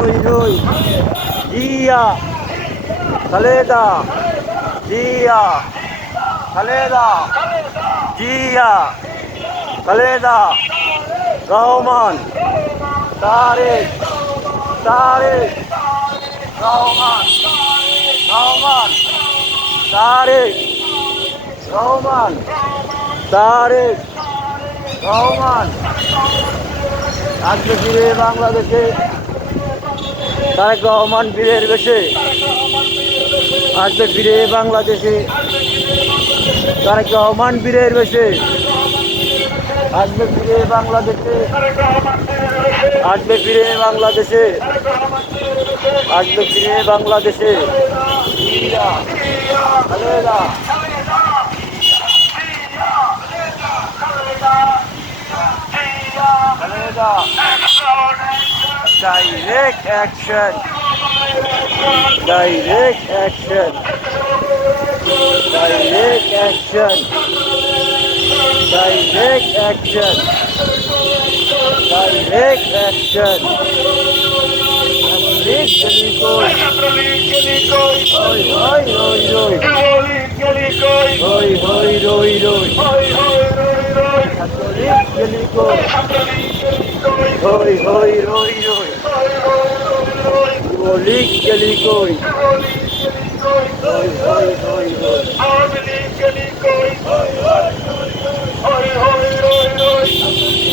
রই রই জিয়া খালেদা জিয়া খালেদা জিয়া খালেদা রহমান তারেক তারেক রহমান রহমান তারেক রহমান তারেক রহমান আসবে ফিরে বাংলাদেশে তারেক রহমান বীরের বেশে আসবে ফিরে বাংলাদেশে তারেক রহমান বীরের বেশে আসবে ফিরে বাংলাদেশে আসবে ফিরে বাংলাদেশে আসবে ফিরে বাংলাদেশে Khaleda Khaleda direct action direct action direct action direct action direct action Oi, oi, oi, oi. Oi, oi, oi, oi. Catholic Gelikoi. Oi, oi, oi, oi. Catholic Gelikoi. Oi, oi, oi, oi. Oi, oi, oi, oi.